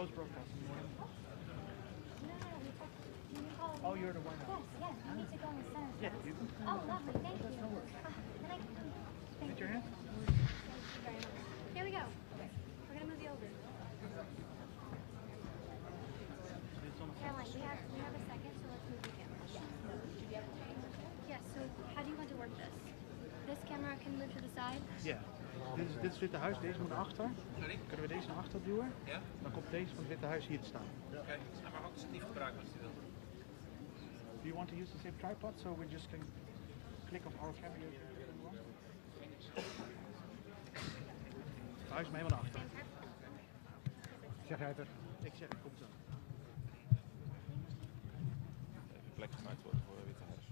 Post broadcast. No, we talked. Can you call? Oh, you're the one. Yes, yes. You need to go in the center. Yeah, you can. Oh, lovely. Thank you. Can I? Get your hand. Thank you very much. Here we go. We're gonna move you over. Caroline, we have a second, so let's move the camera. Yes. So how do you want to work this? This camera can move to the side. Ja. Dit is het Witte Huis, deze moet naar achter. Sorry? Kunnen we deze naar achter duwen? Ja? Dan komt deze van het Witte Huis hier te staan. Oké, maar ook niet gebruiken als je wil. Do you want to use the same tripod so we just can click on our camera? Het huis maar helemaal naar achter. Zeg jij het er? Ik zeg het, komt zo. Even plek gemaakt worden voor het Witte Huis.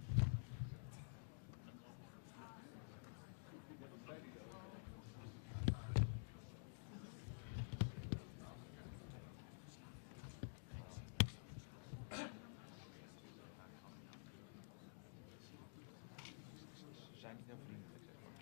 Ze zijn niet heel vriendelijk, zeg maar.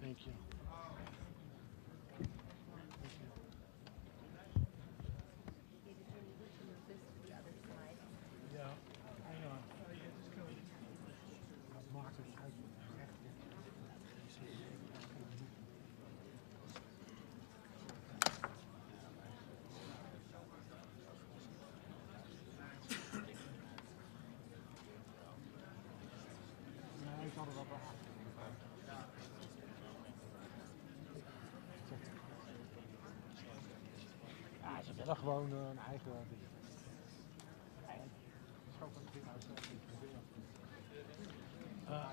Thank you. Ja, hang on. Dat maakt het uit. Nee, ik had het wel achter. Ja, ze willen gewoon een eigen ding.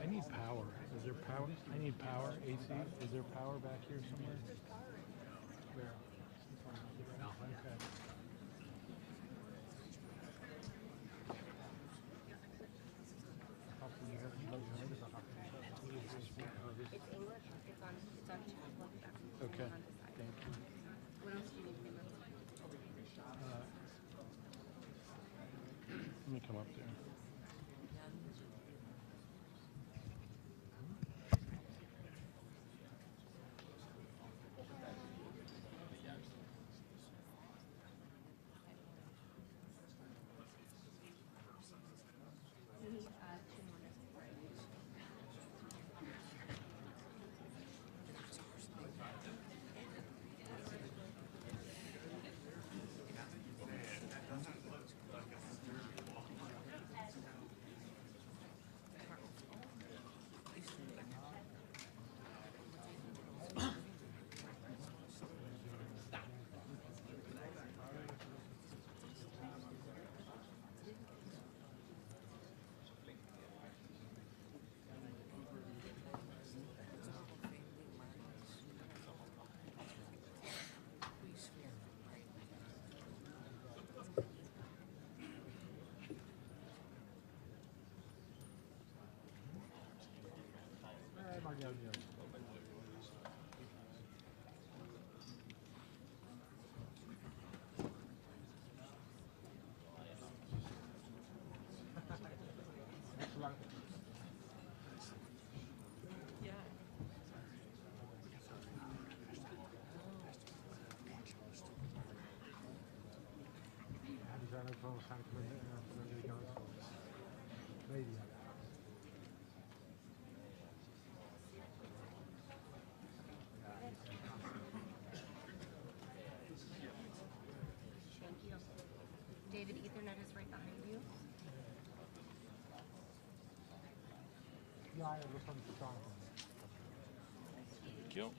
I need power. Is there power? I need power. AC. Is there power back here somewhere? Where? No. Okay. It's English. It's on two. Okay. Thank you. What else do you need from us? Let me come up there. We need 2 more minutes. Maakt niet uit. Net zo lang. Ja. Ja, die zijn ook wel waarschijnlijk van de Amerikaanse media. Thank you. David, Ethernet is right behind you. Ja, dat is van de vertaling. Thank you.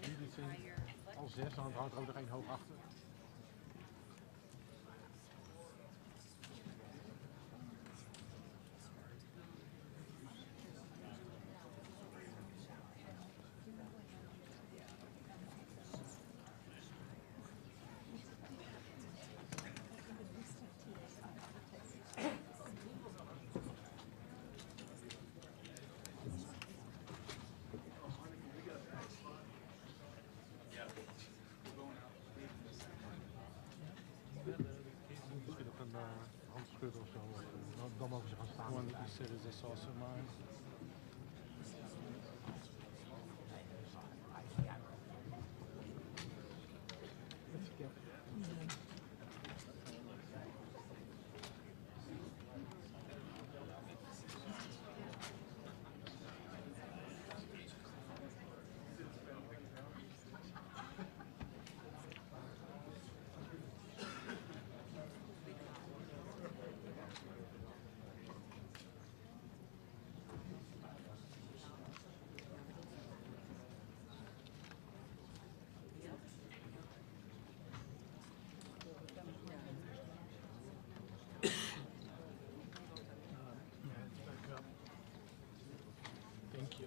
Jullie zijn al 6, dan hangt er ook nog één hoog achter. Dan mogen ze gaan The staan. one that you said, is this also mine? Let's get. Yeah, it's back up. Thank you.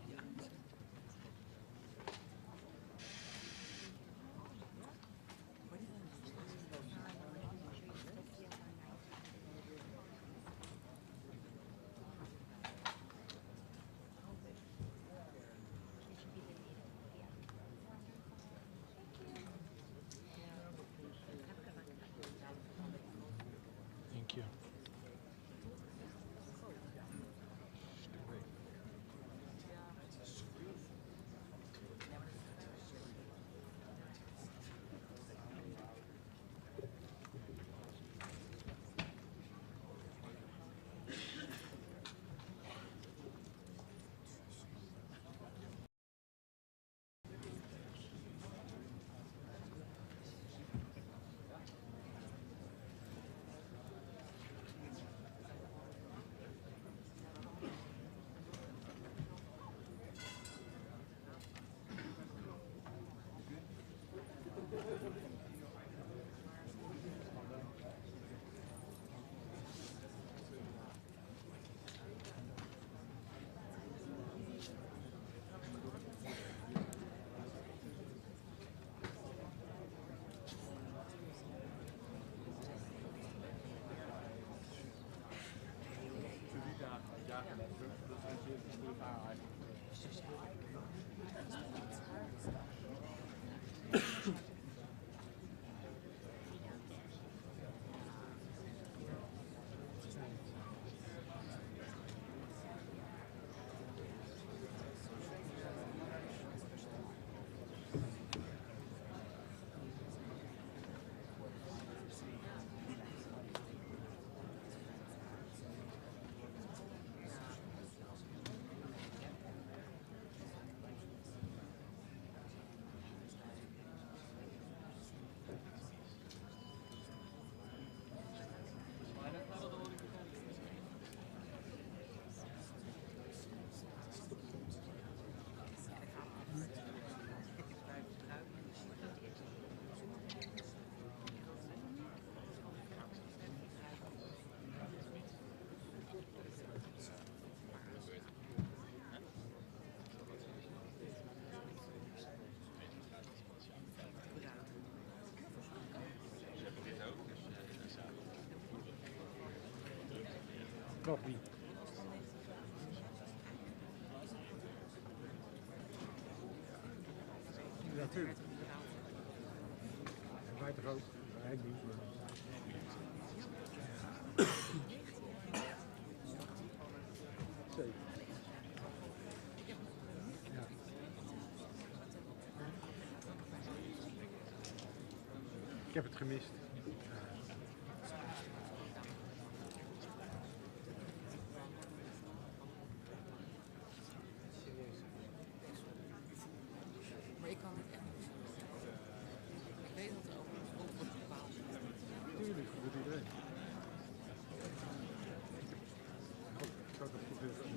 Thank you. Copy. Natuurlijk. En wij toch ook? Wij niet, maar... Zeker. Ja. Ik heb het gemist. Maar ik kan het echt niet. Ik weet dat er over een grond wordt bepaald. Tuurlijk, dat doet iedereen. Ik zou dat proberen.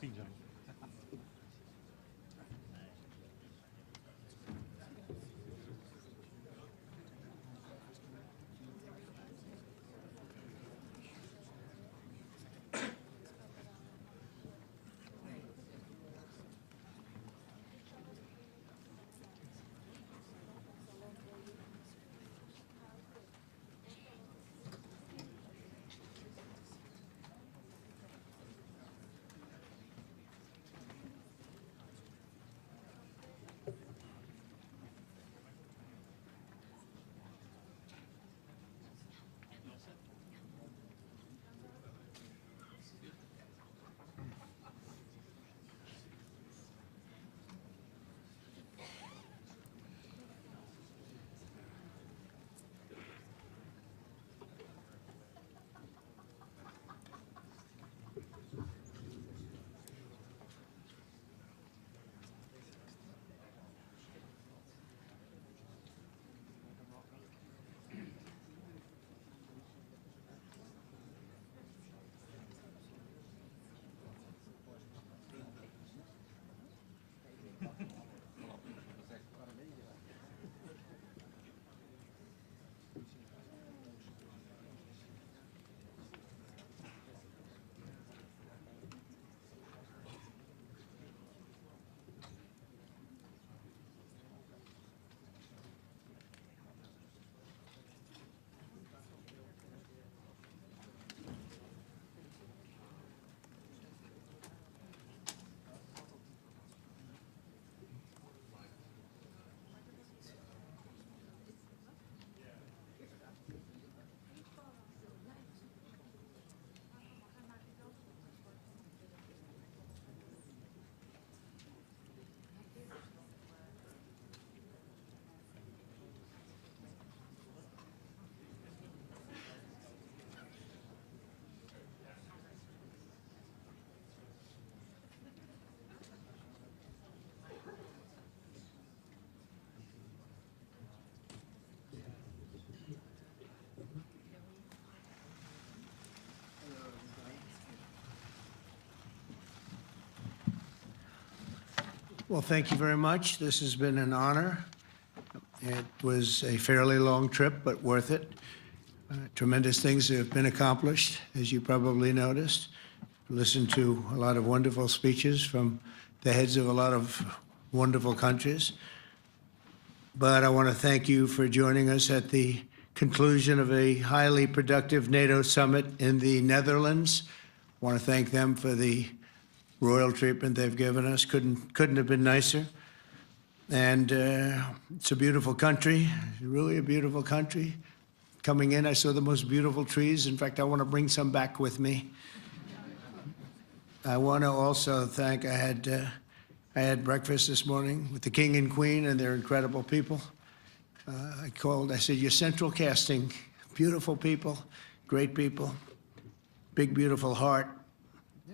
10 zijn. Well, thank you very much. This has been an honor. It was a fairly long trip, but worth it. Tremendous things have been accomplished, as you probably noticed. Listened to a lot of wonderful speeches from the heads of a lot of wonderful countries. But I want to thank you for joining us at the conclusion of a highly productive NATO summit in the Netherlands. I want to thank them for the royal treatment they've given us. Couldn't have been nicer. And it's a beautiful country, really a beautiful country. Coming in, I saw the most beautiful trees. In fact, I want to bring some back with me. I want to also thank, I had breakfast this morning with the King and Queen, and they're incredible people. I said, you're central casting, beautiful people, great people, big, beautiful heart.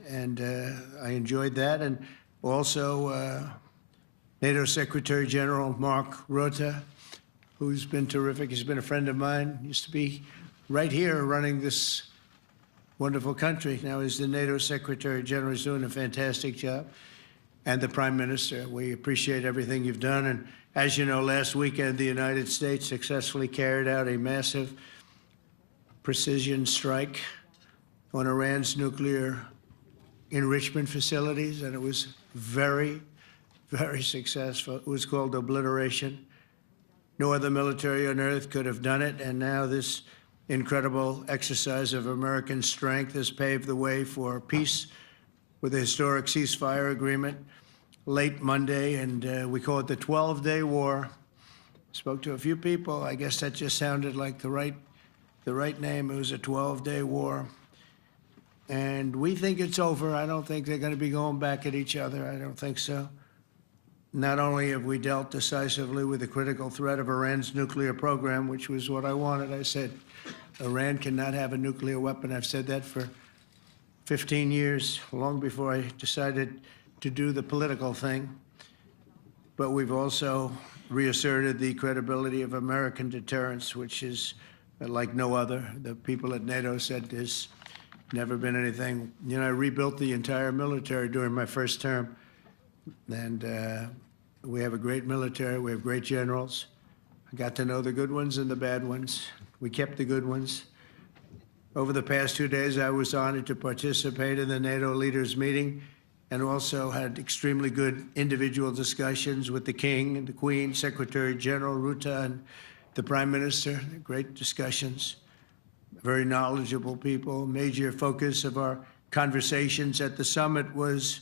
And I enjoyed that. And also NATO Secretary General Mark Rutte, who's been terrific. He's been a friend of mine, used to be right here running this wonderful country. Now he's the NATO Secretary General. He's doing a fantastic job. And the Prime Minister, we appreciate everything you've done. And as you know, last weekend, the United States successfully carried out a massive precision strike on Iran's nuclear enrichment facilities, and it was very, very successful. It was called obliteration. No other military on earth could have done it, and now this incredible exercise of American strength has paved the way for peace with a historic ceasefire agreement late Monday, and we call it the 12-day war. Spoke to a few people. I guess that just sounded like the right name. It was a 12-day war. And we think it's over. I don't think they're going to be going back at each other. I don't think so. Not only have we dealt decisively with the critical threat of Iran's nuclear program, which was what I wanted. I said, Iran cannot have a nuclear weapon. I've said that for 15 years, long before I decided to do the political thing. But we've also reasserted the credibility of American deterrence, which is like no other. The people at NATO said there's Never been anything. You know, I rebuilt the entire military during my first term. And we have a great military. We have great generals. I got to know the good ones and the bad ones. We kept the good ones. Over the past 2 days, I was honored to participate in the NATO leaders meeting and also had extremely good individual discussions with the King and the Queen, Secretary General Ruta, and the Prime Minister. Great discussions. Very knowledgeable people. Major focus of our conversations at the summit was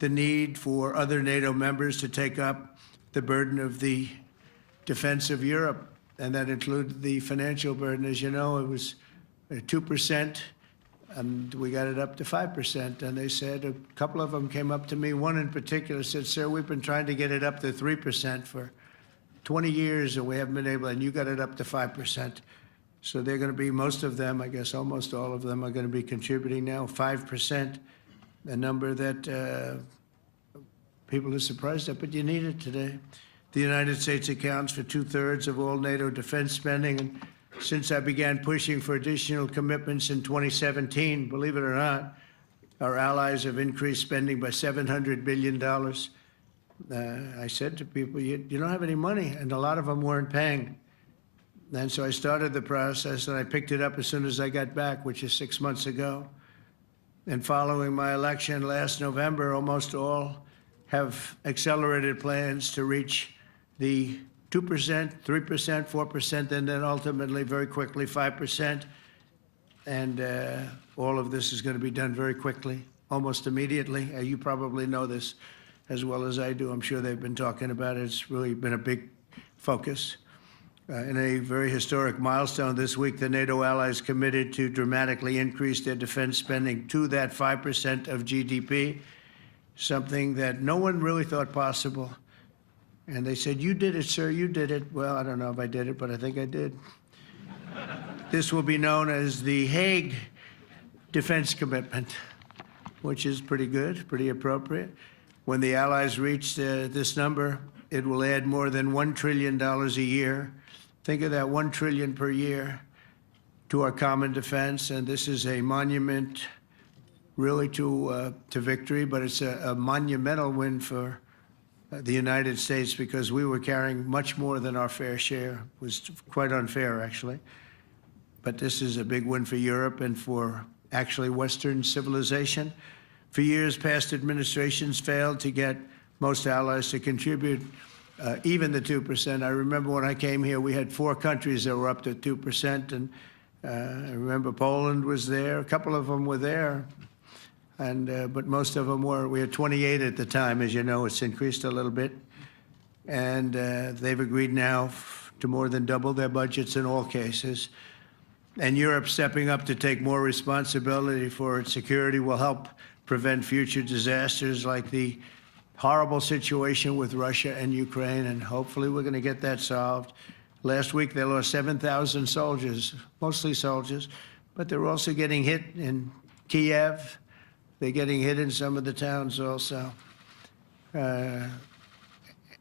the need for other NATO members to take up the burden of the defense of Europe, and that included the financial burden. As you know, it was 2%, and we got it up to 5%. And they said, a couple of them came up to me, one in particular said, "Sir, we've been trying to get it up to 3% for 20 years, and we haven't been able, and you got it up to 5%. So they're going to be, most of them, I guess almost all of them, are going to be contributing now 5%, a number that people are surprised at, but you need it today. The United States accounts for 2/3 of all NATO defense spending, and since I began pushing for additional commitments in 2017, believe it or not, our allies have increased spending by $700 billion. I said to people, you don't have any money, and a lot of them weren't paying. And so I started the process, and I picked it up as soon as I got back, which is 6 months ago. And following my election last November, almost all have accelerated plans to reach the 2%, 3%, 4%, and then ultimately, very quickly, 5%. And all of this is going to be done very quickly, almost immediately. You probably know this as well as I do. I'm sure they've been talking about it. It's really been a big focus. In a very historic milestone this week, the NATO allies committed to dramatically increase their defense spending to that 5% of GDP, something that no one really thought possible. And they said, "You did it, sir, you did it." Well, I don't know if I did it, but I think I did. This will be known as the Hague Defense Commitment, which is pretty good, pretty appropriate. When the allies reach this number, it will add more than $1 trillion a year. Think of that, $1 trillion per year to our common defense. And this is a monument really to victory, but it's a monumental win for the United States, because we were carrying much more than our fair share. It was quite unfair, actually. But this is a big win for Europe and for actually Western civilization. For years, past administrations failed to get most allies to contribute even the 2%. I remember when I came here, we had 4 countries that were up to 2%, and I remember Poland was there. A couple of them were there, and but most of them were. We had 28 at the time. As you know, it's increased a little bit, and they've agreed now to more than double their budgets in all cases. And Europe stepping up to take more responsibility for its security will help prevent future disasters like the horrible situation with Russia and Ukraine, and hopefully we're going to get that solved. Last week they lost 7,000 soldiers, mostly soldiers, but they're also getting hit in Kiev. They're getting hit in some of the towns also. And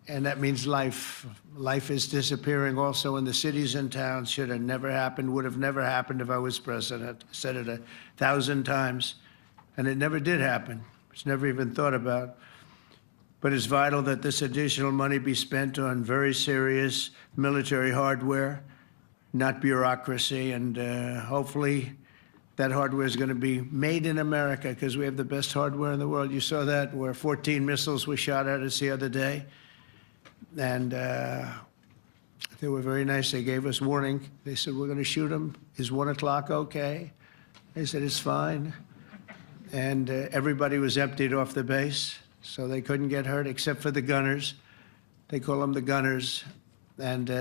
that means life. Life is disappearing also in the cities and towns. Should have never happened, would have never happened if I was president. I said it 1,000 times, and it never did happen. It's never even thought about. But it's vital that this additional money be spent on very serious military hardware, not bureaucracy, and hopefully that hardware is going to be made in America, because we have the best hardware in the world. You saw that, where 14 missiles were shot at us the other day. And they were very nice. They gave us warning. They said, "We're going to shoot them. Is 1 o'clock okay?" They said, "It's fine." And everybody was emptied off the base, so they couldn't get hurt except for the gunners. They call them the gunners. And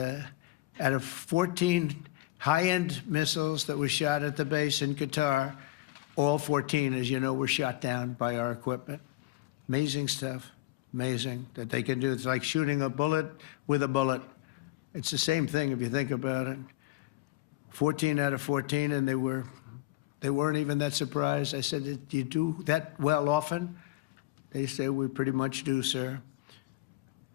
out of 14 high-end missiles that were shot at the base in Qatar, all 14, as you know, were shot down by our equipment. Amazing stuff. Amazing that they can do. It's like shooting a bullet with a bullet. It's the same thing if you think about it. 14 out of 14, and they weren't even that surprised. I said, "Do you do that well often?" They say, "We pretty much do, sir."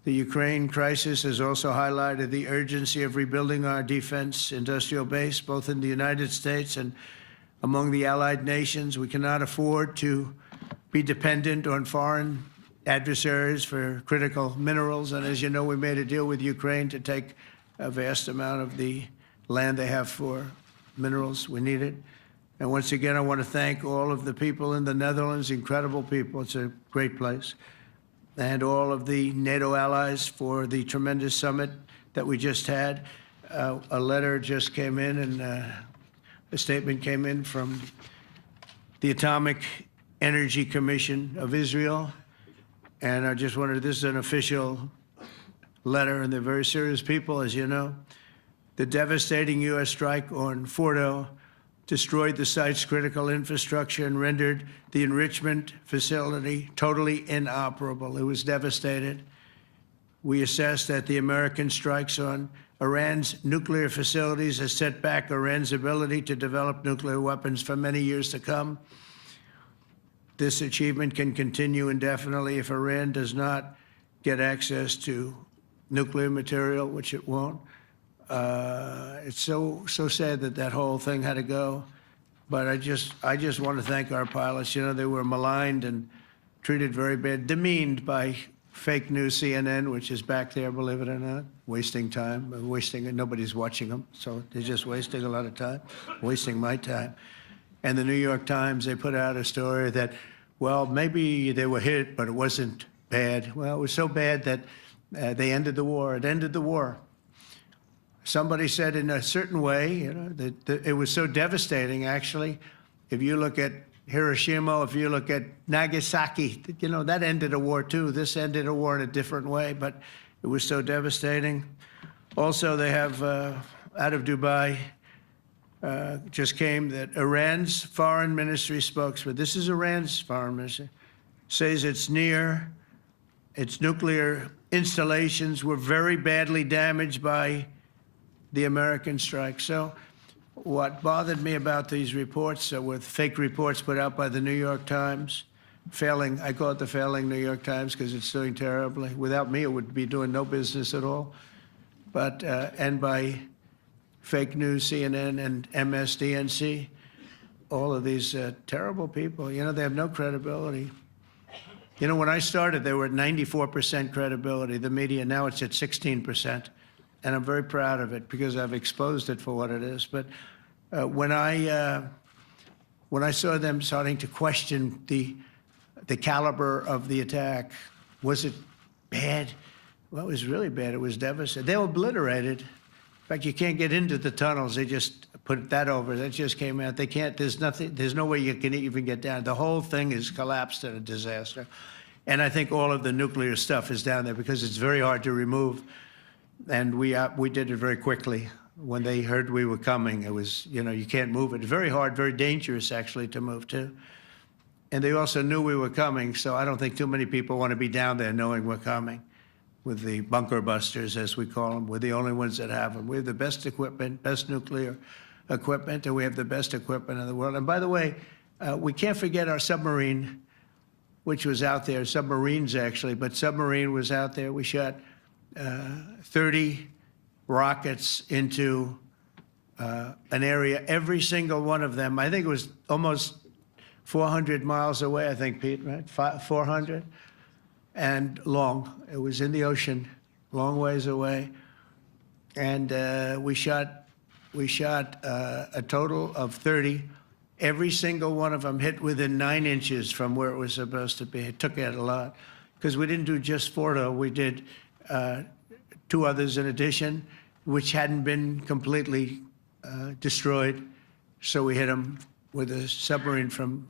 The Ukraine crisis has also highlighted the urgency of rebuilding our defense industrial base, both in the United States and among the allied nations. We cannot afford to be dependent on foreign adversaries for critical minerals. And as you know, we made a deal with Ukraine to take a vast amount of the land they have for minerals. We need it. And once again, I want to thank all of the people in the Netherlands, incredible people. It's a great place. And all of the NATO allies for the tremendous summit that we just had. A letter just came in, and a statement came in from the Atomic Energy Commission of Israel. And I just wanted, this is an official letter, and they're very serious people, as you know. The devastating U.S. strike on Fordo destroyed the site's critical infrastructure and rendered the enrichment facility totally inoperable. It was devastated. We assess that the American strikes on Iran's nuclear facilities has set back Iran's ability to develop nuclear weapons for many years to come. This achievement can continue indefinitely if Iran does not get access to nuclear material, which it won't. It's so sad that that whole thing had to go. But I just want to thank our pilots. You know, they were maligned and treated very bad, demeaned by fake news CNN, which is back there, believe it or not, wasting time, nobody's watching them, so they're just wasting a lot of time, wasting my time. And the New York Times, they put out a story that, well, maybe they were hit, but it wasn't bad. Well, it was so bad that they ended the war. It ended the war. Somebody said in a certain way, you know, that it was so devastating, actually. If you look at Hiroshima, if you look at Nagasaki, you know, that ended a war too. This ended a war in a different way, but it was so devastating. Also, they have, out of Dubai, just came that Iran's foreign ministry spokesman, this is Iran's foreign ministry, says its nuclear installations were very badly damaged by the American strike. So what bothered me about these reports with fake reports put out by the New York Times, failing, I call it the failing New York Times because it's doing terribly. Without me, it would be doing no business at all. But, and by fake news, CNN and MSDNC, all of these terrible people, you know, they have no credibility. You know, when I started, they were at 94% credibility, the media. Now it's at 16%. And I'm very proud of it because I've exposed it for what it is. But when I saw them starting to question the caliber of the attack, was it bad? Well, it was really bad. It was devastating. They were obliterated. In fact, you can't get into the tunnels. They just put that over. That just came out. They can't, there's nothing, there's no way you can even get down. The whole thing is collapsed in a disaster. And I think all of the nuclear stuff is down there because it's very hard to remove. And we did it very quickly. When they heard we were coming, it was, you know, you can't move it. Very hard, very dangerous, actually, to move to. And they also knew we were coming, so I don't think too many people want to be down there knowing we're coming. With the bunker busters, as we call them, we're the only ones that have them. We have the best equipment, best nuclear equipment, and we have the best equipment in the world. And by the way, we can't forget our submarine, which was out there, submarines actually, but submarine was out there. We shot 30 rockets into an area, every single one of them. I think it was almost 400 miles away, I think, Pete, right? 400? And long. It was in the ocean, long ways away. And we shot a total of 30. Every single one of them hit within 9 inches from where it was supposed to be. It took out a lot. Because we didn't do just Fordo, we did 2 others in addition, which hadn't been completely destroyed. So we hit them with a submarine from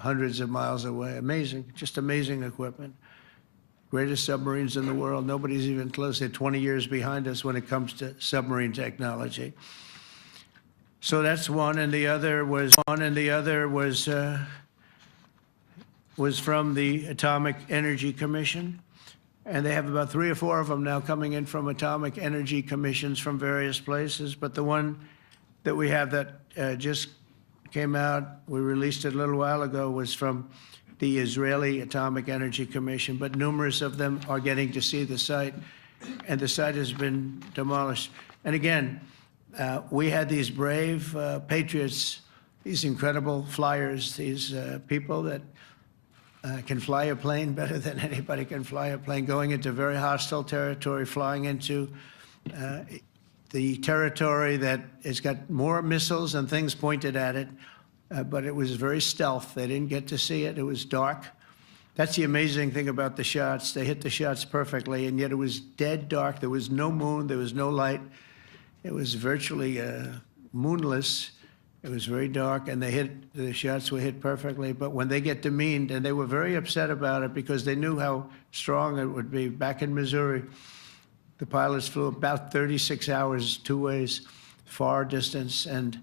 hundreds of miles away. Amazing, just amazing equipment. Greatest submarines in the world. Nobody's even close. They're 20 years behind us when it comes to submarine technology. So that's one, and the other was from the Atomic Energy Commission. And they have about 3 or 4 of them now coming in from atomic energy commissions from various places. But the one that we have that just came out, we released it a little while ago, was from the Israeli Atomic Energy Commission. But numerous of them are getting to see the site, and the site has been demolished. And again, we had these brave patriots these incredible flyers, these people that can fly a plane better than anybody can fly a plane, going into very hostile territory, flying into the territory that has got more missiles and things pointed at it, but it was very stealth. They didn't get to see it. It was dark. That's the amazing thing about the shots. They hit the shots perfectly, and yet it was dead dark. There was no moon. There was no light. It was virtually moonless. It was very dark, and the shots were hit perfectly. But when they get demeaned, and they were very upset about it because they knew how strong it would be. Back in Missouri, the pilots flew about 36 hours, 2 ways, far distance, and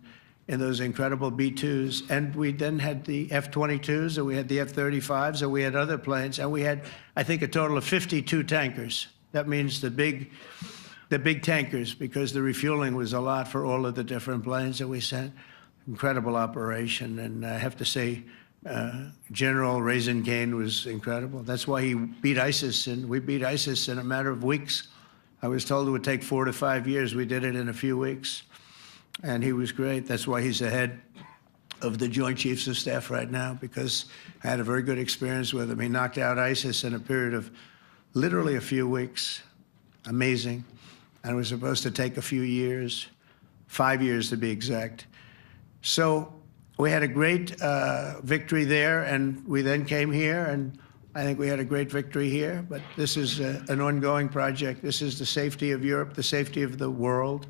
in those incredible B-2s. And we then had the F-22s, and we had the F-35s, and we had other planes, and we had, I think, a total of 52 tankers. That means the big tankers, because the refueling was a lot for all of the different planes that we sent. Incredible operation, and I have to say, General Raisin Kane was incredible. That's why he beat ISIS, and we beat ISIS in a matter of weeks. I was told it would take 4 to 5 years. We did it in a few weeks, and he was great. That's why he's the head of the Joint Chiefs of Staff right now, because I had a very good experience with him. He knocked out ISIS in a period of literally a few weeks. Amazing. And it was supposed to take a few years, 5 years to be exact. So we had a great victory there, and we then came here, and I think we had a great victory here. But this is an ongoing project. This is the safety of Europe, the safety of the world.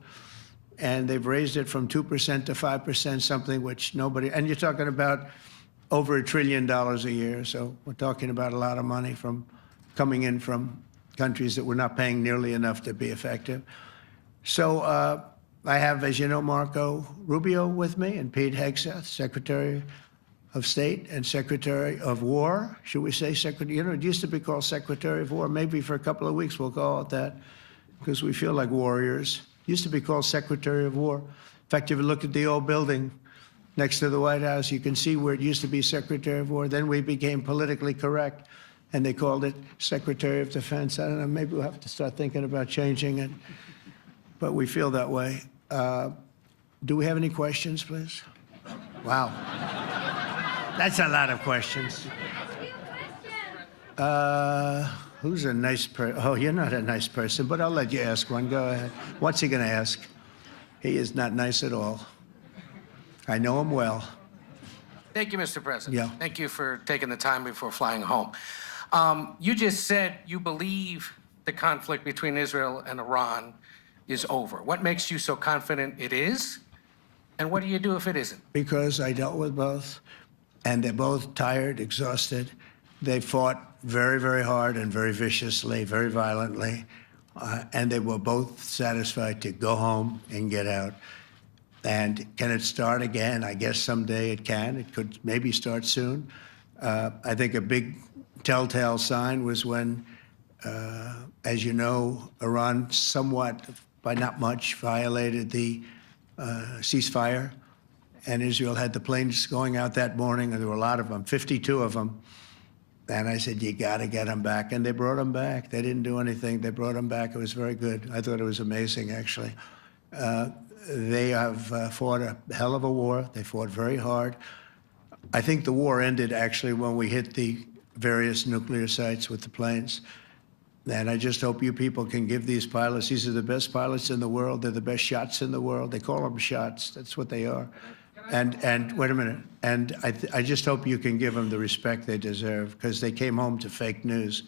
And they've raised it from 2% to 5%, something which nobody, and you're talking about over $1 trillion a year. So we're talking about a lot of money from coming in from countries that were not paying nearly enough to be effective. So I have, as you know, Marco Rubio with me, and Pete Hegseth, Secretary of State and Secretary of War. Should we say Secretary? You know, it used to be called Secretary of War. Maybe for a couple of weeks we'll call it that, because we feel like warriors. It used to be called Secretary of War. In fact, if you look at the old building next to the White House, you can see where it used to be Secretary of War. Then we became politically correct, and they called it Secretary of Defense. I don't know, maybe we'll have to start thinking about changing it, but we feel that way. Do we have any questions, please? Wow. That's a lot of questions. Who's a nice person? Oh, you're not a nice person, but I'll let you ask one. Go ahead. What's he going to ask? He is not nice at all. I know him well. Thank you, Mr. President. Yeah. Thank you for taking the time before flying home. You just said you believe the conflict between Israel and Iran is over. What makes you so confident it is? And what do you do if it isn't? Because I dealt with both, and they're both tired, exhausted. They fought very, very hard and very viciously, very violently, and they were both satisfied to go home and get out. And can it start again? I guess someday it can. It could maybe start soon. I think a big telltale sign was when, as you know, Iran somewhat, by not much, violated the ceasefire, and Israel had the planes going out that morning, and there were a lot of them, 52 of them. And I said, you got to get them back. And they brought them back. They didn't do anything. They brought them back. It was very good. I thought it was amazing, actually. They have fought a hell of a war. They fought very hard. I think the war ended, actually, when we hit the various nuclear sites with the planes. And I just hope you people can give these pilots, these are the best pilots in the world. They're the best shots in the world. They call them shots. That's what they are. And wait a minute. And I just hope you can give them the respect they deserve, because they came home to fake news.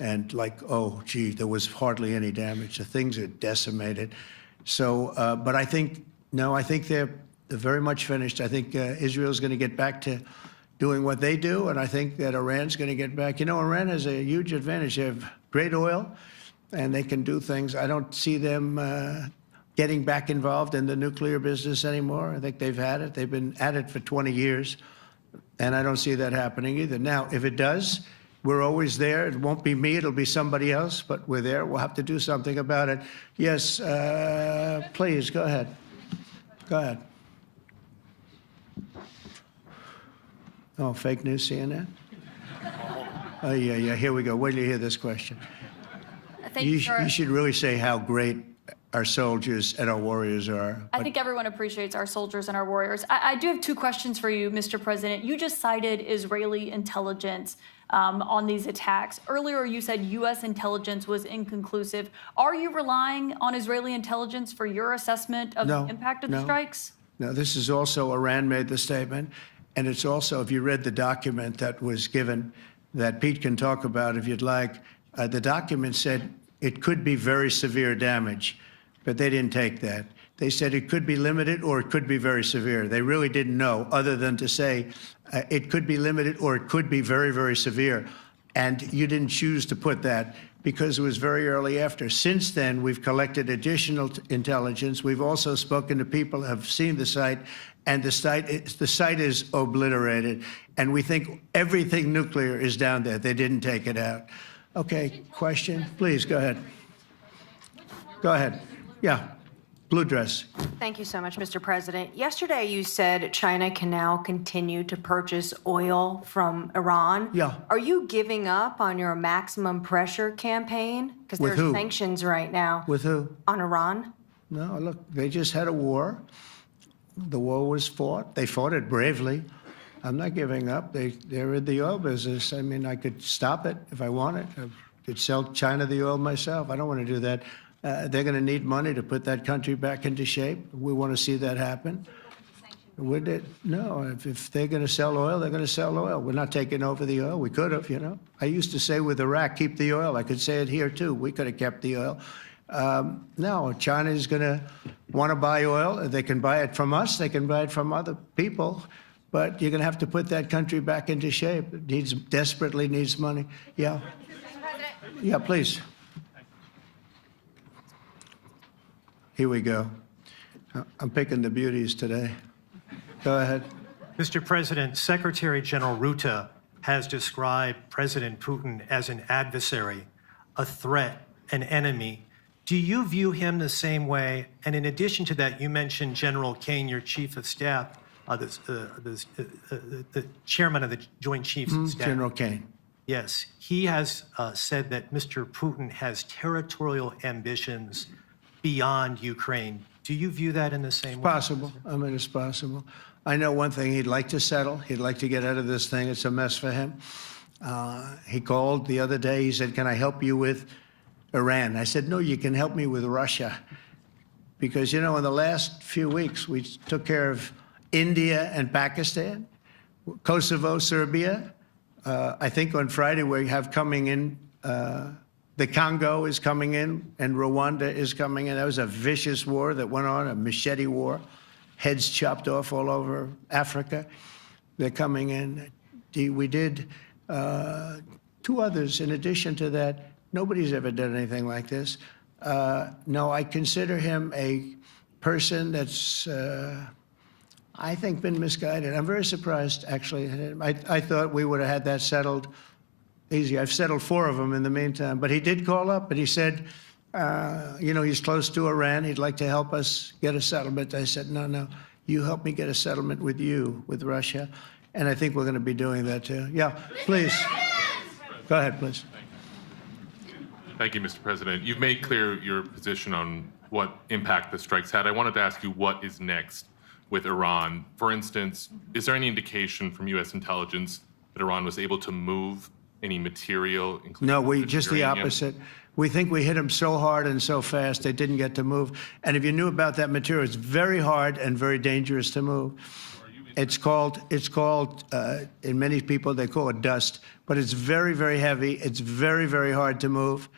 And like, oh, gee, there was hardly any damage. The things are decimated. So, but I think, no, I think they're very much finished. I think Israel's going to get back to doing what they do. And I think that Iran's going to get back. You know, Iran has a huge advantage. They have great oil, and they can do things. I don't see them getting back involved in the nuclear business anymore. I think they've had it. They've been at it for 20 years, and I don't see that happening either. Now, if it does, we're always there. It won't be me. It'll be somebody else, but we're there. We'll have to do something about it. Yes, please, go ahead. Go ahead. Oh, fake news, CNN? Oh, yeah, here we go. Wait till you hear this question. Thank you for... You should really say how great our soldiers and our warriors are. I think everyone appreciates our soldiers and our warriors. I do have two questions for you, Mr. President. You just cited Israeli intelligence on these attacks. Earlier, you said U.S. intelligence was inconclusive. Are you relying on Israeli intelligence for your assessment of the impact of the strikes? No, this is also Iran made the statement. And it's also, if you read the document that was given, that Pete can talk about if you'd like, the document said it could be very severe damage, but they didn't take that. They said it could be limited or it could be very severe. They really didn't know, other than to say it could be limited or it could be very, very severe. And you didn't choose to put that because it was very early after. Since then, we've collected additional intelligence. We've also spoken to people who have seen the site, and the site is obliterated. And we think everything nuclear is down there. They didn't take it out. Okay, question? Please, go ahead. Go ahead. Yeah, blue dress. Thank you so much, Mr. President. Yesterday, you said China can now continue to purchase oil from Iran. Yeah. Are you giving up on your maximum pressure campaign? Because With there are who? sanctions right now. With who? On Iran. No, look, they just had a war. The war was fought. They fought it bravely. I'm not giving up. They're in the oil business. I mean, I could stop it if I wanted. I could sell China the oil myself. I don't want to do that. They're going to need money to put that country back into shape. We want to see that happen. Would it? No, if they're going to sell oil, they're going to sell oil. We're not taking over the oil. We could have, you know. I used to say with Iraq, keep the oil. I could say it here, too. We could have kept the oil. No, China is going to want to buy oil. They can buy it from us. They can buy it from other people. But you're going to have to put that country back into shape. It desperately needs money. Yeah. Yeah, please. Here we go. I'm picking the beauties today. Go ahead. Mr. President, Secretary General Rutte has described President Putin as an adversary, a threat, an enemy. Do you view him the same way? And in addition to that, you mentioned General Kane, your chief of staff, the chairman of the Joint Chiefs of Staff. General Kane. Yes, he has said that Mr. Putin has territorial ambitions beyond Ukraine. Do you view that in the same way? Possible. I mean, it's possible. I know one thing. He'd like to settle. He'd like to get out of this thing. It's a mess for him. He called the other day. He said, can I help you with Iran? I said, no, you can help me with Russia. Because, you know, in the last few weeks, we took care of India and Pakistan, Kosovo, Serbia. I think on Friday we have coming in, the Congo is coming in and Rwanda is coming in. That was a vicious war that went on, a machete war, heads chopped off all over Africa. They're coming in. We did two others in addition to that. Nobody's ever done anything like this. No, I consider him a person that's, I think, been misguided. I'm very surprised, actually. I thought we would have had that settled easy. I've settled 4 of them in the meantime. But he did call up, and he said, you know, he's close to Iran. He'd like to help us get a settlement. I said, no, no, you help me get a settlement with you, with Russia. And I think we're going to be doing that, too. Yeah, please. Go ahead, please. Thank you, Mr. President. You've made clear your position on what impact the strikes had. I wanted to ask you what is next with Iran. For instance, is there any indication from U.S. intelligence that Iran was able to move any material? No, just the opposite. We think we hit them so hard and so fast they didn't get to move. And if you knew about that material, it's very hard and very dangerous to move. It's called, in many people, they call it dust, but it's very, very heavy. It's very, very hard to move.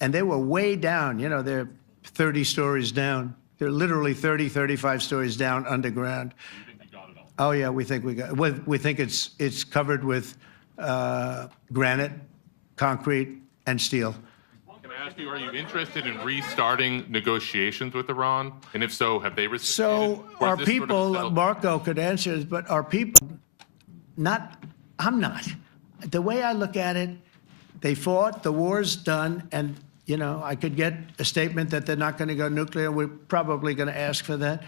And they were way down. You know, they're 30 stories down. They're literally 30, 35 stories down underground. You think you got it all? Oh, yeah, we think we got it. We think it's covered with granite, concrete, and steel. Can I ask you, are you interested in restarting negotiations with Iran? And if so, have they received? So our people, Marco could answer this, but our people, I'm not. The way I look at it, they fought, the war's done, and, you know, I could get a statement that they're not going to go nuclear. We're probably going to ask for that,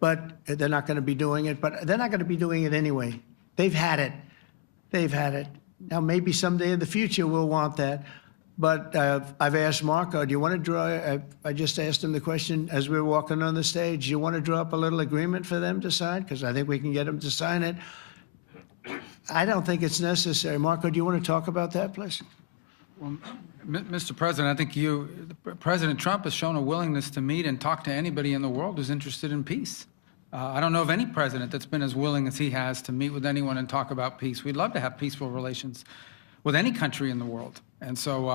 but they're not going to be doing it. But they're not going to be doing it anyway. They've had it. They've had it. Now, maybe someday in the future we'll want that. But I've asked Marco, do you want to draw, I just asked him the question as we were walking on the stage, do you want to draw up a little agreement for them to sign? Because I think we can get them to sign it. I don't think it's necessary. Marco, do you want to talk about that, please? Well, Mr. President, I think President Trump has shown a willingness to meet and talk to anybody in the world who's interested in peace. I don't know of any president that's been as willing as he has to meet with anyone and talk about peace. We'd love to have peaceful relations with any country in the world. And so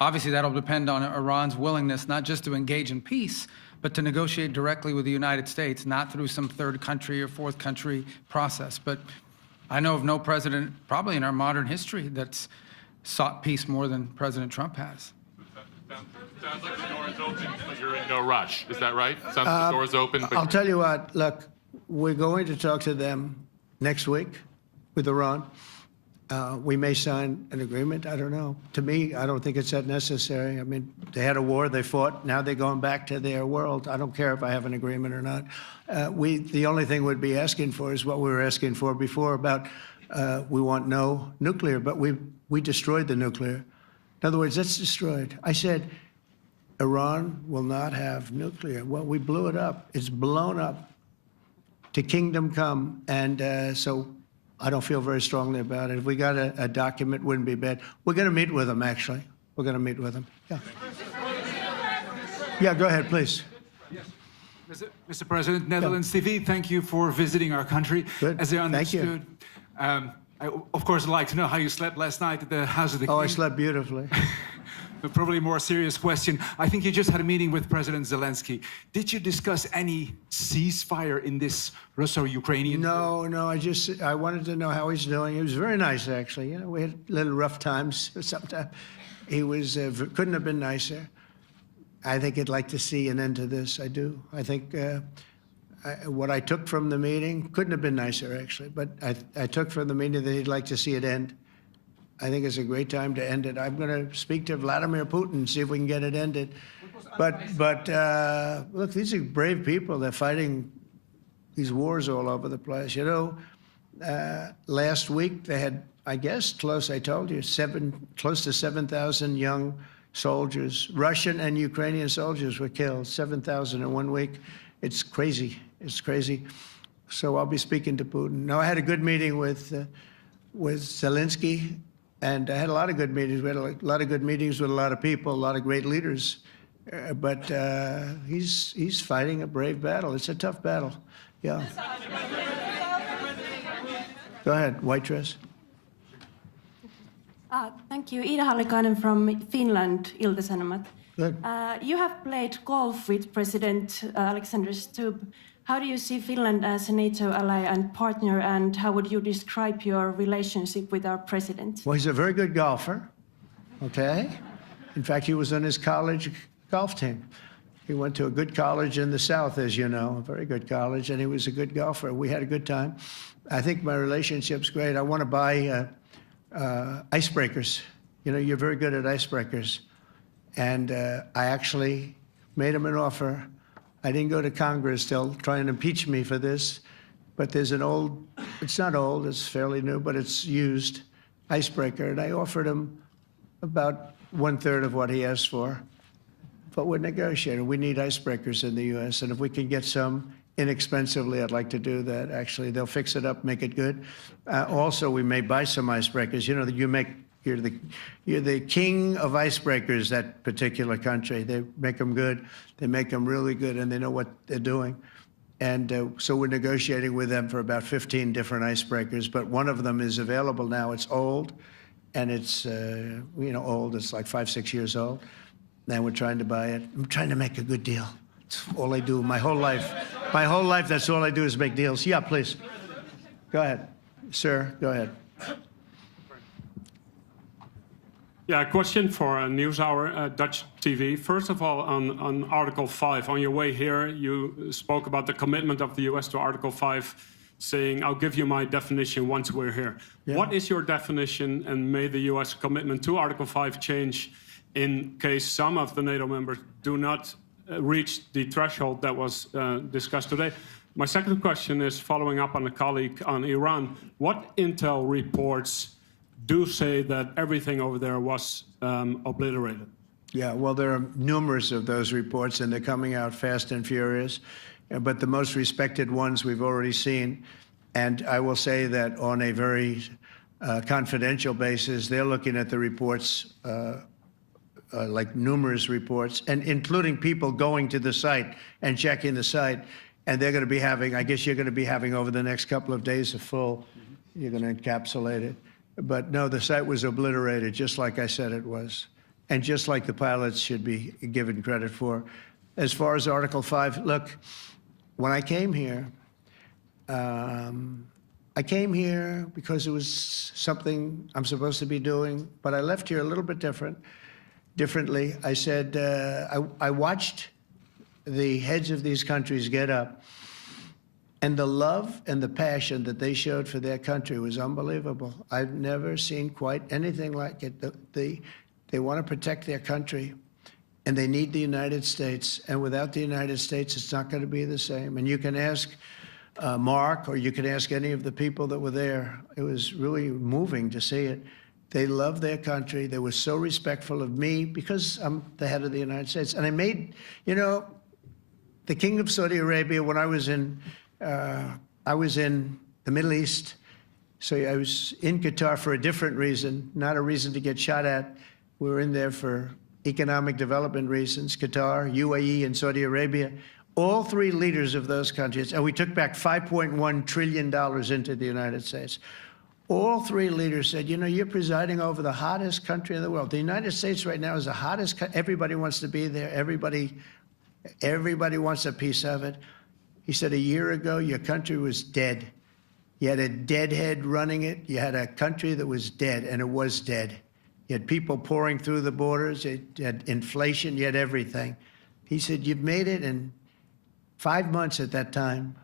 obviously that'll depend on Iran's willingness not just to engage in peace, but to negotiate directly with the United States, not through some third country or fourth country process. But I know of no president, probably in our modern history, that's sought peace more than President Trump has. Sounds like the door is open, but you're in no rush. Is that right? Sounds like the door is open. But I'll tell you what, look, we're going to talk to them next week with Iran. We may sign an agreement. I don't know. To me, I don't think it's that necessary. I mean, they had a war, they fought. Now they're going back to their world. I don't care if I have an agreement or not. The only thing we'd be asking for is what we were asking for before about we want no nuclear, but we destroyed the nuclear. In other words, that's destroyed. I said, Iran will not have nuclear. Well, we blew it up. It's blown up to kingdom come. And so I don't feel very strongly about it. If we got a document, wouldn't be bad. We're going to meet with them, actually. We're going to meet with them. Yeah. Yeah, go ahead, please. Yes. Mr. President, Netherlands TV, thank you for visiting our country. Good. As I understood, Thank you. I, of course, would like to know how you slept last night at the House of the King. Oh, I slept beautifully. But probably a more serious question. I think you just had a meeting with President Zelensky. Did you discuss any ceasefire in this Russo-Ukrainian? No, I wanted to know how he's doing. He was very nice, actually. You know, we had little rough times sometimes. He was, couldn't have been nicer. I think he'd like to see an end to this. I do. I think what I took from the meeting couldn't have been nicer, actually. But I took from the meeting that he'd like to see it end. I think it's a great time to end it. I'm going to speak to Vladimir Putin and see if we can get it ended. But look, these are brave people. They're fighting these wars all over the place. You know, last week they had, I guess, I told you, close to 7,000 young soldiers, Russian and Ukrainian soldiers were killed, 7,000 in 1 week. It's crazy. It's crazy. So I'll be speaking to Putin. No, I had a good meeting with Zelensky. And I had a lot of good meetings. We had a lot of good meetings with a lot of people, a lot of great leaders. But he's fighting a brave battle. It's a tough battle. Yeah. Go ahead, white dress. Thank you. Ida Hallikainen from Finland, Ilta-Sanomat. Good. You have played golf with President Alexander Stubb. How do you see Finland as a NATO ally and partner, and how would you describe your relationship with our president? Well, he's a very good golfer, okay? In fact, he was on his college golf team. He went to a good college in the South, as you know, a very good college, and he was a good golfer. We had a good time. I think my relationship's great. I want to buy icebreakers. You know, you're very good at icebreakers. And I actually made him an offer. I didn't go to Congress. They'll try and impeach me for this. But there's an old, it's not old, it's fairly new, but it's used icebreaker. And I offered him about 1/3 of what he asked for. But we're negotiating. We need icebreakers in the U.S. And if we can get some inexpensively, I'd like to do that. Actually, they'll fix it up, make it good. Also, we may buy some icebreakers. You know, you're the king of icebreakers, that particular country. They make them good. They make them really good, and they know what they're doing. And so we're negotiating with them for about 15 different icebreakers, but one of them is available now. It's old, and it's, old. It's like 5-6 years old. And we're trying to buy it. I'm trying to make a good deal. It's all I do my whole life. My whole life, that's all I do is make deals. Yeah, please. Go ahead. Sir, go ahead. Yeah, a question for NewsHour, Dutch TV. First of all, on Article 5, on your way here, you spoke about the commitment of the U.S. to Article 5, saying, I'll give you my definition once we're here. Yeah. What is your definition, and may the U.S. commitment to Article 5 change in case some of the NATO members do not reach the threshold that was discussed today? My second question is following up on a colleague on Iran. What intel reports do say that everything over there was obliterated. Yeah, well, there are numerous of those reports, and they're coming out fast and furious. But the most respected ones we've already seen. And I will say that on a very confidential basis, they're looking at the reports, like numerous reports, and including people going to the site and checking the site. And they're going to be having, I guess you're going to be having over the next couple of days a full, you're going to encapsulate it. But no, the site was obliterated, just like I said it was. And just like the pilots should be given credit for. As far as Article 5, look, when I came here because it was something I'm supposed to be doing, but I left here a little bit differently. I said, I watched the heads of these countries get up, and the love and the passion that they showed for their country was unbelievable. I've never seen quite anything like it. They want to protect their country, and they need the United States. And without the United States, it's not going to be the same. And you can ask Mark, or you can ask any of the people that were there. It was really moving to see it. They love their country. They were so respectful of me because I'm the head of the United States. And I made, you know, the King of Saudi Arabia, when I was in the Middle East, so I was in Qatar for a different reason, not a reason to get shot at. We were in there for economic development reasons, Qatar, UAE, and Saudi Arabia. All three leaders of those countries, and we took back $5.1 trillion into the United States. All three leaders said, you know, you're presiding over the hottest country in the world. The United States right now is the hottest, everybody wants to be there, everybody wants a piece of it. He said, a year ago, your country was dead. You had a deadhead running it. You had a country that was dead, and it was dead. You had people pouring through the borders. You had inflation. You had everything. He said, you've made it in 5 months at that time.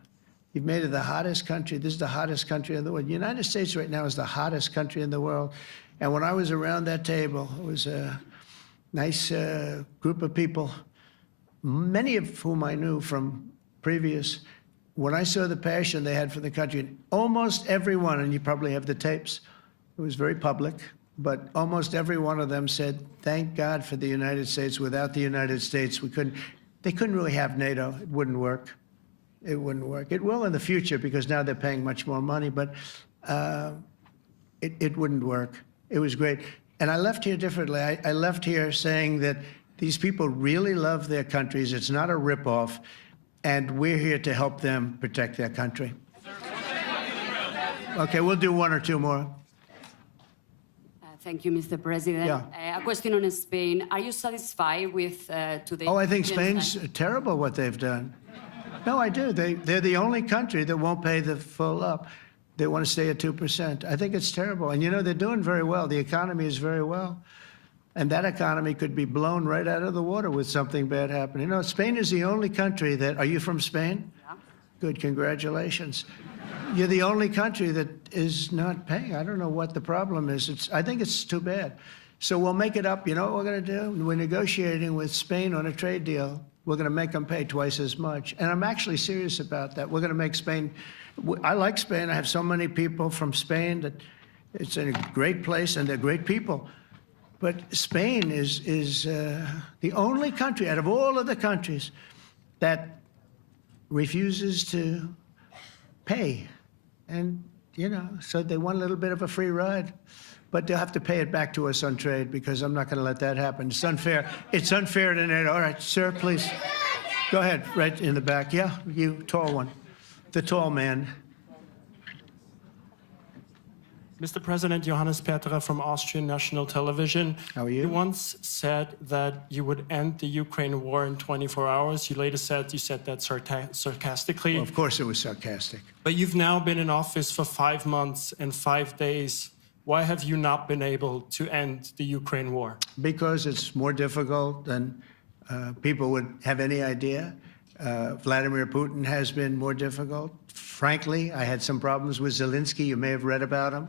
You've made it the hottest country. This is the hottest country in the world. The United States right now is the hottest country in the world. And when I was around that table, it was a nice group of people, many of whom I knew from previous. When I saw the passion they had for the country, almost everyone, and you probably have the tapes, it was very public, but almost every one of them said, thank God for the United States. Without the United States, they couldn't really have NATO. It wouldn't work. It wouldn't work. It will in the future because now they're paying much more money, but it wouldn't work. It was great. And I left here differently. I left here saying that these people really love their countries. It's not a ripoff, and we're here to help them protect their country. Okay, we'll do one or two more. Thank you, Mr. President. Yeah. A question on Spain. Are you satisfied with today? Oh, I think Spain's terrible what they've done. No, I do. They're the only country that won't pay the full up. They want to stay at 2%. I think it's terrible. And, you know, they're doing very well. The economy is very well. And that economy could be blown right out of the water with something bad happening. You know, Spain is the only country that... Are you from Spain? Yeah. Good, congratulations. You're the only country that is not paying. I don't know what the problem is. I think it's too bad. So we'll make it up. You know what we're going to do? We're negotiating with Spain on a trade deal. We're going to make them pay twice as much. And I'm actually serious about that. We're going to make Spain... I like Spain. I have so many people from Spain that it's a great place and they're great people. But Spain is the only country out of all of the countries that refuses to pay. And, you know, so they want a little bit of a free ride. But they'll have to pay it back to us on trade because I'm not going to let that happen. It's unfair. It's unfair to NATO. All right, sir, please. Go ahead, right in the back. Yeah, you, tall one. The tall man. Mr. President, Johannes Petra from Austrian National Television. How are you? You once said that you would end the Ukraine war in 24 hours. You later said that sarcastically. Well, of course it was sarcastic. But you've now been in office for 5 months and 5 days. Why have you not been able to end the Ukraine war? Because it's more difficult than people would have any idea. Vladimir Putin has been more difficult. Frankly, I had some problems with Zelensky. You may have read about him.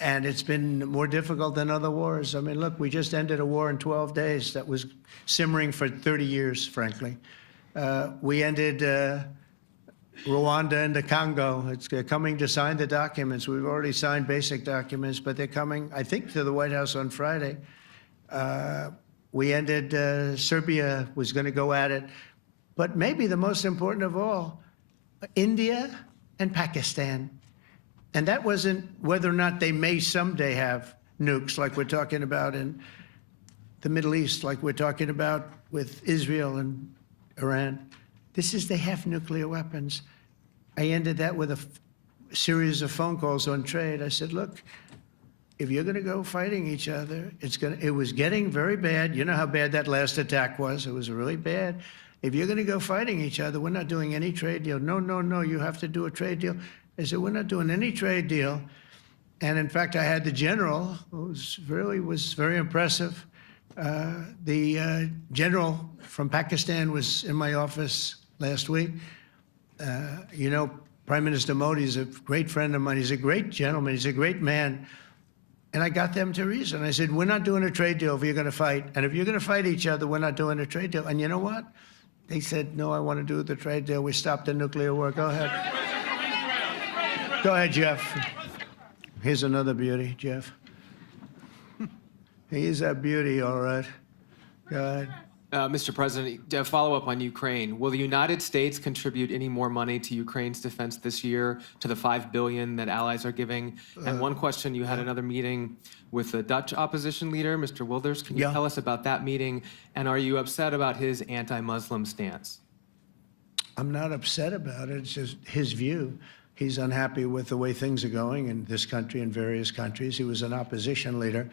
And it's been more difficult than other wars. I mean, look, we just ended a war in 12 days that was simmering for 30 years, frankly. We ended Rwanda and the Congo. They're coming to sign the documents. We've already signed basic documents, but they're coming, I think, to the White House on Friday. We ended, Serbia was going to go at it. But maybe the most important of all, India and Pakistan. And that wasn't whether or not they may someday have nukes like we're talking about in the Middle East, like we're talking about with Israel and Iran. This is they have nuclear weapons. I ended that with a series of phone calls on trade. I said, look, if you're going to go fighting each other, it was getting very bad. You know how bad that last attack was. It was really bad. If you're going to go fighting each other, we're not doing any trade deal. No, no, no, you have to do a trade deal. I said, we're not doing any trade deal. And in fact, I had the general, who was very impressive. The general from Pakistan was in my office last week. You know, Prime Minister Modi is a great friend of mine. He's a great gentleman. He's a great man. And I got them to reason. I said, we're not doing a trade deal if you're going to fight. And if you're going to fight each other, we're not doing a trade deal. And you know what? They said, no, I want to do the trade deal. We stopped the nuclear war. Go ahead. Go ahead, Jeff. Here's another beauty, Jeff. He's a beauty, all right. Go ahead. Mr. President, to follow up on Ukraine, will the United States contribute any more money to Ukraine's defense this year to the $5 billion that allies are giving? And one question, you had another meeting with the Dutch opposition leader, Mr. Wilders. Can you tell us about that meeting? And are you upset about his anti-Muslim stance? I'm not upset about it. It's just his view. He's unhappy with the way things are going in this country and various countries. He was an opposition leader.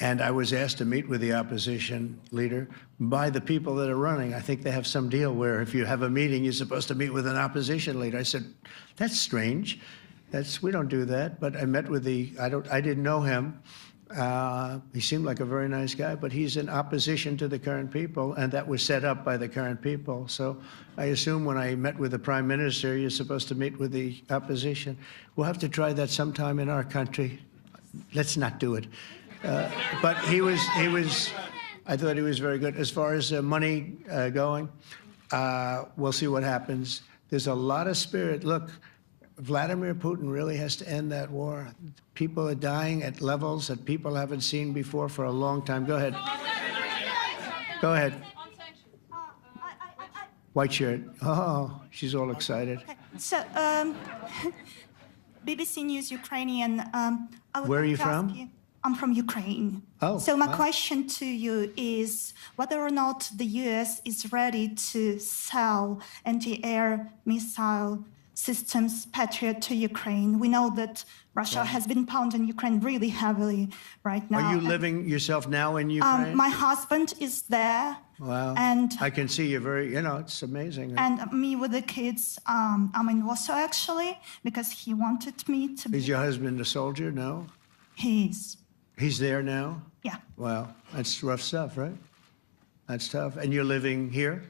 And I was asked to meet with the opposition leader by the people that are running. I think they have some deal where if you have a meeting, you're supposed to meet with an opposition leader. I said, that's strange. We don't do that. But I met with I didn't know him. He seemed like a very nice guy, but he's in opposition to the current people, and that was set up by the current people. So I assume when I met with the Prime Minister, you're supposed to meet with the opposition. We'll have to try that sometime in our country. Let's not do it. But I thought he was very good. As far as money going, we'll see what happens. There's a lot of spirit. Look, Vladimir Putin really has to end that war. People are dying at levels that people haven't seen before for a long time. Go ahead. Go ahead. White shirt. Oh, she's all excited. So, BBC News Ukrainian. Where are you from? I'm from Ukraine. Oh, so my wow. question to you is whether or not the U.S. is ready to sell anti-air missile systems Patriot to Ukraine. We know that Russia has been pounding Ukraine really heavily right now. Are you living yourself now in Ukraine? My husband is there. Wow. And I can see you're very, it's amazing. And me with the kids, I'm in Warsaw actually, because he wanted me to be. Is your husband a soldier? No? He's. He's there now? Yeah. Wow. That's rough stuff, right? That's tough. And you're living here?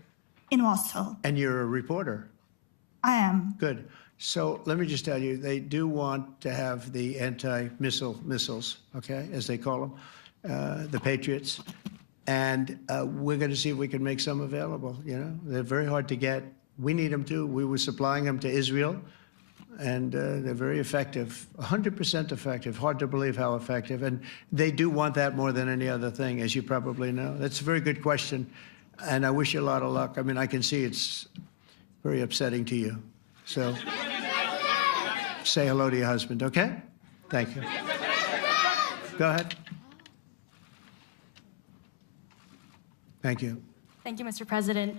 In Warsaw. And you're a reporter? I am. Good. So let me just tell you, they do want to have the missiles, okay, as they call them, the Patriots. And we're going to see if we can make some available, They're very hard to get. We need them too. We were supplying them to Israel. And they're very effective, 100% effective. Hard to believe how effective. And they do want that more than any other thing, as you probably know. That's a very good question, and I wish you a lot of luck. I mean, I can see it's very upsetting to you. So say hello to your husband, okay? Thank you. Go ahead. Thank you. Thank you, Mr. President.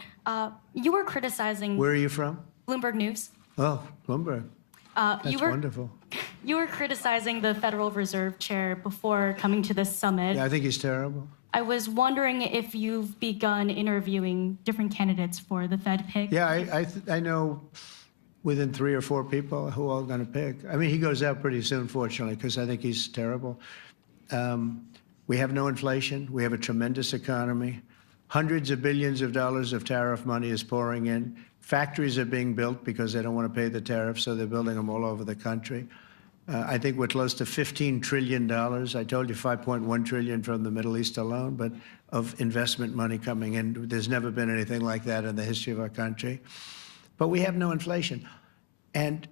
You were criticizing... Where are you from? Bloomberg News. Oh, Bloomberg. That's wonderful. You were criticizing the Federal Reserve Chair before coming to this summit. Yeah, I think he's terrible. I was wondering if you've begun interviewing different candidates for the Fed pick. Yeah, I know within 3 or 4 people who are going to pick. I mean, he goes out pretty soon, fortunately, because I think he's terrible. We have no inflation. We have a tremendous economy. Hundreds of billions of dollars of tariff money is pouring in. Factories are being built because they don't want to pay the tariffs, so they're building them all over the country. I think we're close to $15 trillion. I told you $5.1 trillion from the Middle East alone, but of investment money coming in. There's never been anything like that in the history of our country. But we have no inflation. And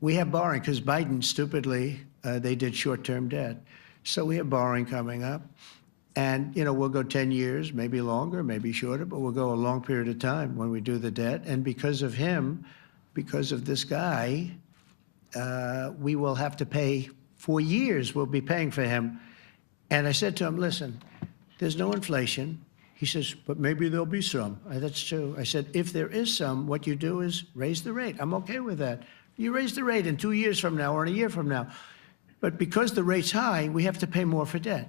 we have borrowing because Biden, stupidly, they did short-term debt. So we have borrowing coming up. And, we'll go 10 years, maybe longer, maybe shorter, but we'll go a long period of time when we do the debt. And because of him, because of this guy, we will have to pay for years. We'll be paying for him. And I said to him, listen, there's no inflation. He says, but maybe there'll be some. That's true. I said, if there is some, what you do is raise the rate. I'm okay with that. You raise the rate in 2 years from now or in a year from now. But because the rate's high, we have to pay more for debt.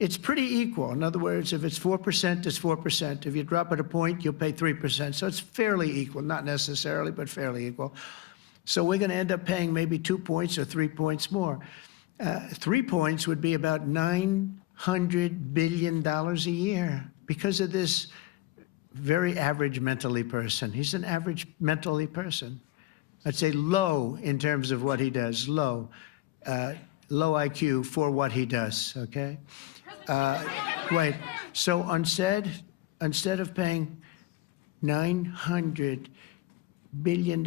It's pretty equal. In other words, if it's 4%, it's 4%. If you drop it a point, you'll pay 3%. So it's fairly equal, not necessarily, but fairly equal. So we're going to end up paying maybe 2 points or 3 points more. 3 points would be about $900 billion a year because of this very average mentally person. He's an average mentally person. I'd say low in terms of what he does, low. Low IQ for what he does, okay? Wait, so instead of paying $900 billion,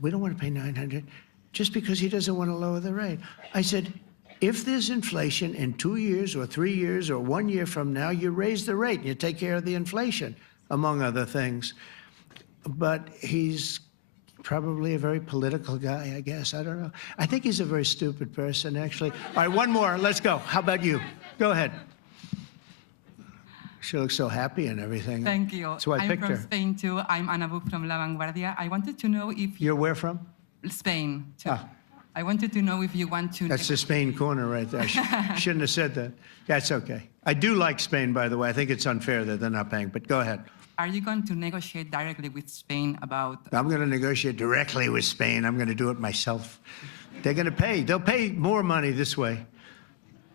we don't want to pay 900 just because he doesn't want to lower the rate. I said, if there's inflation in 2 years or 3 years or 1 year from now, you raise the rate and you take care of the inflation, among other things. But he's probably a very political guy, I guess. I don't know. I think he's a very stupid person, actually. All right, one more. Let's go. How about you? Go ahead. She looks so happy and everything. Thank you. That's why I picked her. I'm from Spain, too. I'm Ana Buch from La Vanguardia. I wanted to know if... You're where from? Spain, too. Ah. I wanted to know if you want to... That's the Spain corner right there. Shouldn't have said that. That's okay. I do like Spain, by the way. I think it's unfair that they're not paying, but go ahead. Are you going to negotiate directly with Spain about... I'm going to negotiate directly with Spain. I'm going to do it myself. They're going to pay. They'll pay more money this way.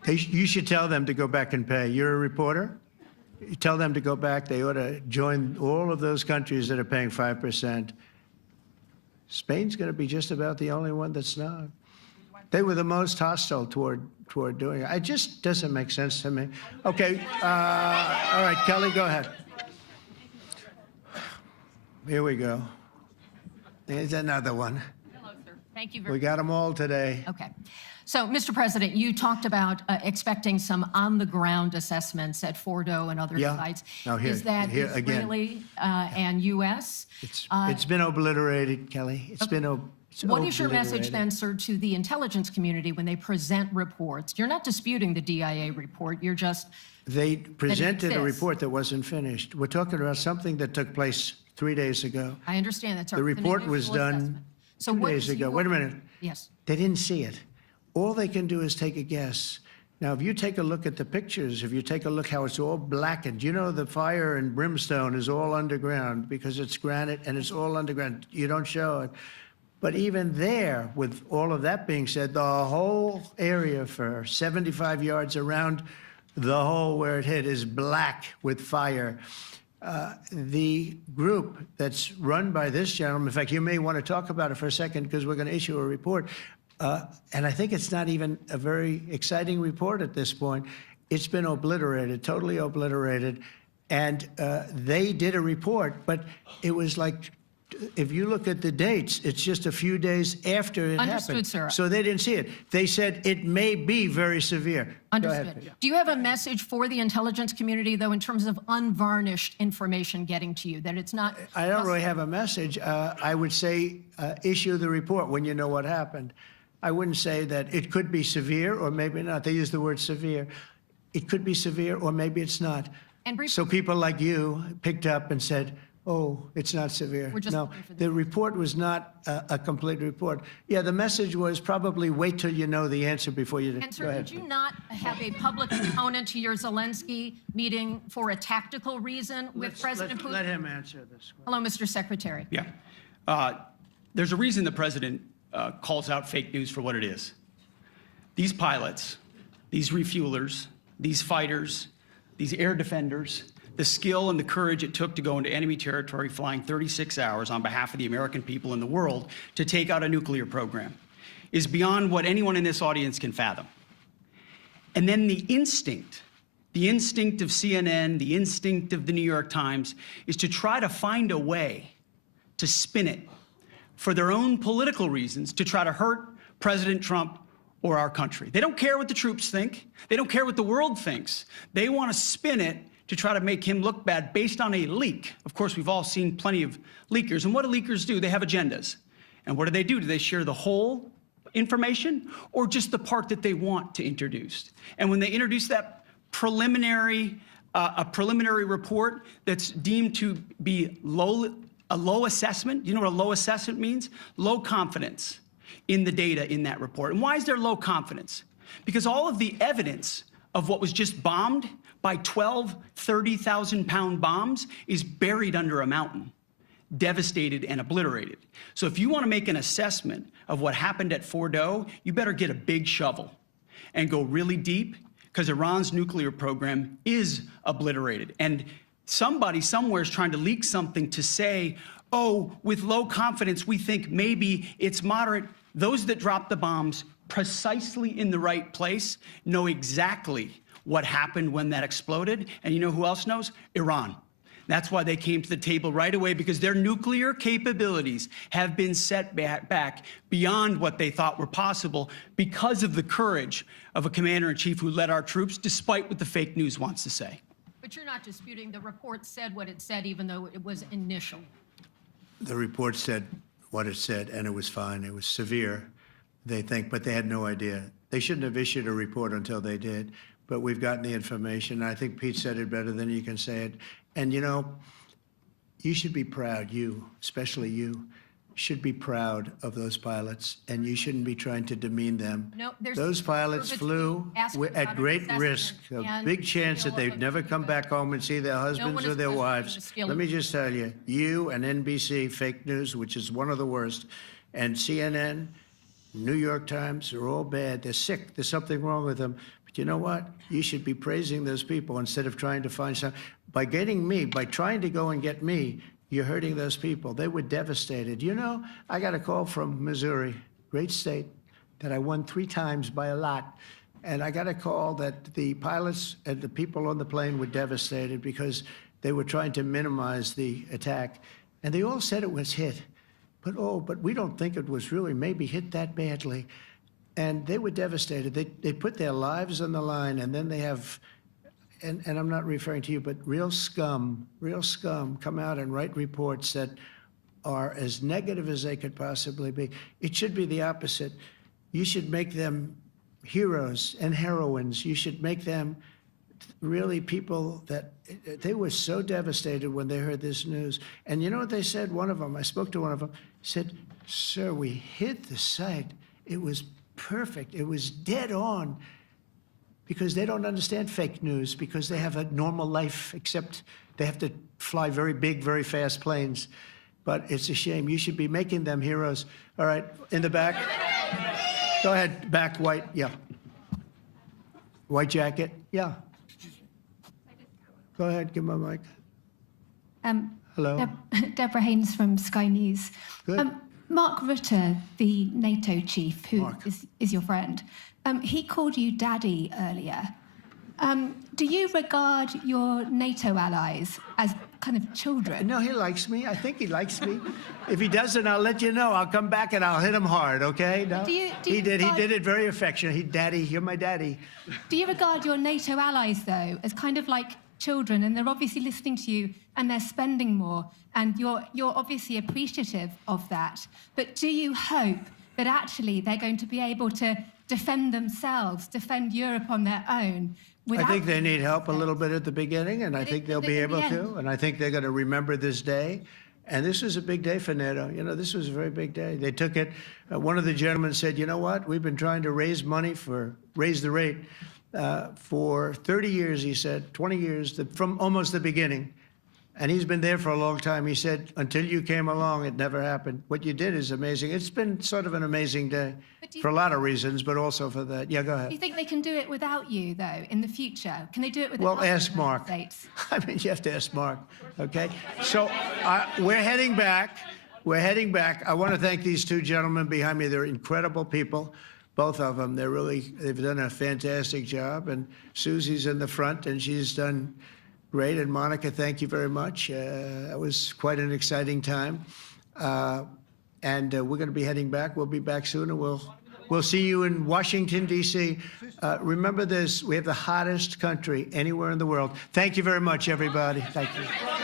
You should tell them to go back and pay. You're a reporter? You tell them to go back. They ought to join all of those countries that are paying 5%. Spain's going to be just about the only one that's not. They were the most hostile toward doing it. It just doesn't make sense to me. Okay. All right, Kelly, go ahead. Here we go. There's another one. Hello, sir. Thank you very We got them all today. Okay. So, Mr. President, you talked about expecting some on-the-ground assessments at Fordo and other sites. Now here, Is that here again. Israeli and U.S.? It's been obliterated, Kelly. It's been What is your message then, sir, to the intelligence community when they present reports? You're not disputing the DIA report. You're just... They presented a exists. report that wasn't finished. We're talking about something that took place 3 days ago. I understand that's The report was done So 2 what days is ago. your- Wait a minute. Yes. They didn't see it. All they can do is take a guess. Now, if you take a look at the pictures, if you take a look how it's all blackened, you know the fire and brimstone is all underground because it's granite and it's all underground. You don't show it. But even there, with all of that being said, the whole area for 75 yards around the hole where it hit is black with fire. The group that's run by this gentleman, in fact, you may want to talk about it for a second because we're going to issue a report. And I think it's not even a very exciting report at this point. It's been obliterated, totally obliterated. And they did a report, but it was like, if you look at the dates, it's just a few days after it Understood, happened. sir. So they didn't see it. They said it may be very severe. Go Understood. ahead. Do you have a message for the intelligence community, though, in terms of unvarnished information getting to you, that it's not... I don't really have a message. I would say issue the report when you know what happened. I wouldn't say that it could be severe or maybe not. They use the word severe. It could be severe or maybe it's not. And So people like you picked up and said, oh, it's not severe. We're just No, looking for the report was not a complete report. Yeah, the message was probably wait till you know the answer before you... And Go sir, ahead. did you not have a public component to your Zelensky meeting for a tactical reason with President Putin? Let him answer this. Hello, Mr. Secretary. Yeah. There's a reason the president calls out fake news for what it is. These pilots, these refuelers, these fighters, these air defenders, the skill and the courage it took to go into enemy territory flying 36 hours on behalf of the American people and the world to take out a nuclear program is beyond what anyone in this audience can fathom. And then the instinct of CNN, the instinct of the New York Times is to try to find a way to spin it for their own political reasons to try to hurt President Trump or our country. They don't care what the troops think. They don't care what the world thinks. They want to spin it to try to make him look bad based on a leak. Of course, we've all seen plenty of leakers. And what do leakers do? They have agendas. And what do? Do they share the whole information or just the part that they want to introduce? And when they introduce that preliminary, a preliminary report that's deemed to be a low assessment, you know what a low assessment means? Low confidence in the data in that report. And why is there low confidence? Because all of the evidence of what was just bombed by 12 30,000-pound bombs is buried under a mountain, devastated and obliterated. So if you want to make an assessment of what happened at Fordo, you better get a big shovel and go really deep, because Iran's nuclear program is obliterated. And somebody somewhere is trying to leak something to say, oh, with low confidence, we think maybe it's moderate. Those that dropped the bombs precisely in the right place know exactly what happened when that exploded. And you know who else knows? Iran. That's why they came to the table right away, because their nuclear capabilities have been set back beyond what they thought were possible because of the courage of a commander-in-chief who led our troops, despite what the fake news wants to say. But you're not disputing the report said what it said, even though it was initial. The report said what it said, and it was fine. It was severe, they think, but they had no idea. They shouldn't have issued a report until they did. But we've gotten the information. I think Pete said it better than you can say it. And you know, you should be proud, you, especially you, should be proud of those pilots, and you shouldn't be trying to demean them. No, those pilots flew at great risk, a big chance that they'd never come back home and see their husbands or their wives. Let me just tell you, you and NBC, fake news, which is one of the worst, and CNN, New York Times, are all bad. They're sick. There's something wrong with them. But you know what? You should be praising those people instead of trying to find some. By getting me, by trying to go and get me, you're hurting those people. They were devastated. You know, I got a call from Missouri, great state, that I won 3 times by a lot. And I got a call that the pilots and the people on the plane were devastated because they were trying to minimize the attack. And they all said it was hit. But we don't think it was really maybe hit that badly. And they were devastated. They put their lives on the line, and then they have, and I'm not referring to you, but real scum come out and write reports that are as negative as they could possibly be. It should be the opposite. You should make them heroes and heroines. You should make them really people that they were so devastated when they heard this news. And you know what they said? One of them, I spoke to one of them, said, "Sir, we hit the site. It was perfect. It was dead on." Because they don't understand fake news, because they have a normal life, except they have to fly very big, very fast planes. But it's a shame. You should be making them heroes. All right, in the back. Go ahead, back, white, yeah. White jacket, yeah. Go ahead, give him a mic. Hello. Deborah Haynes from Sky News. Good. Mark Rutte, the NATO chief, who is your friend, he called you daddy earlier. Do you regard your NATO allies as kind of children? No, he likes me. I think he likes me. If he doesn't, I'll let you know. I'll come back and I'll hit him hard, okay? No? He did it very affectionate. Daddy, you're my daddy. Do you regard your NATO allies, though, as kind of like children, and they're obviously listening to you and they're spending more, and you're obviously appreciative of that, but do you hope that actually they're going to be able to defend themselves, defend Europe on their own? I think they need help a little bit at the beginning, and I think they'll be able to, and I think they're going to remember this day. And this was a big day for NATO. You know, this was a very big day. They took it. One of the gentlemen said, you know what? We've been trying to raise money raise the rate for 30 years, he said, 20 years, from almost the beginning. And he's been there for a long time. He said, until you came along, it never happened. What you did is amazing. It's been sort of an amazing day for a lot of reasons, but also for that. Yeah, go ahead. Do you think they can do it without you, though, in the future? Can they do it without Well, ask Mark. I mean, you have to ask Mark, okay? So we're heading back. We're heading back. I want to thank these 2 gentlemen behind me. They're incredible people, both of them. They've done a fantastic job. And Susie's in the front, and she's done great. And Monica, thank you very much. It was quite an exciting time. and we're going to be heading back. We'll be back soon, and we'll see you in Washington, D.C. Remember this, we have the hottest country anywhere in the world. Thank you very much, everybody. Thank you.